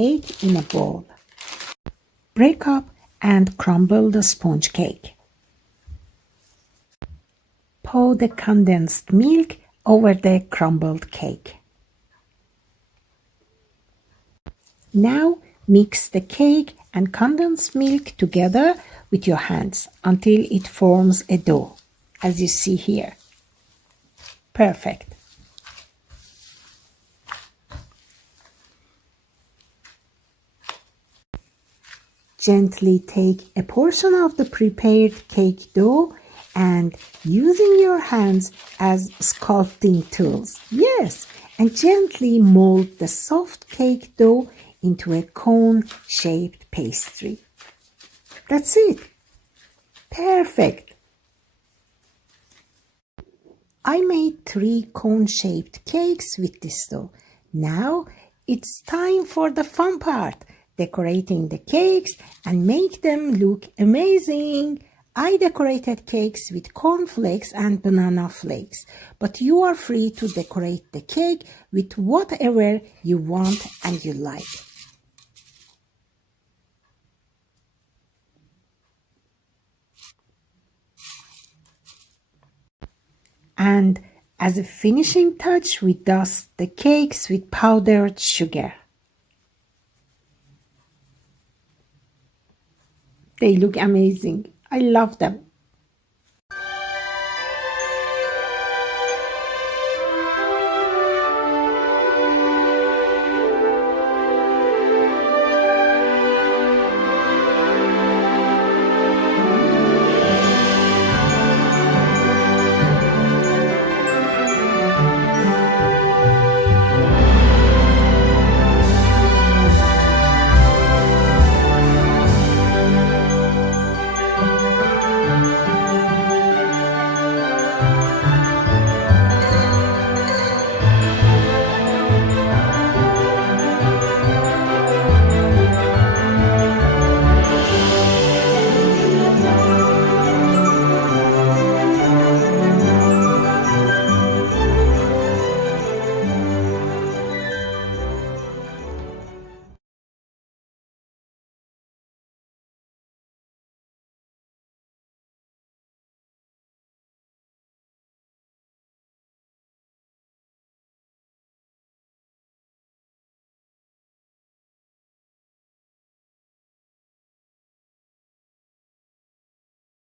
cake in a bowl. Break up and crumble the sponge cake. Pour the condensed milk over the crumbled cake. Now mix the cake and condensed milk together with your hands until it forms a dough, as you see here. Perfect. Gently take a portion of the prepared cake dough and using your hands as sculpting tools. Yes, and gently mold the soft cake dough into a cone-shaped pastry. That's it. Perfect. I made 3 cone-shaped cakes with this dough. Now it's time for the fun part. Decorating the cakes and make them look amazing. I decorated cakes with corn flakes and banana flakes, but you are free to decorate the cake with whatever you want and you like. And as a finishing touch, we dust the cakes with powdered sugar. They look amazing. I love them.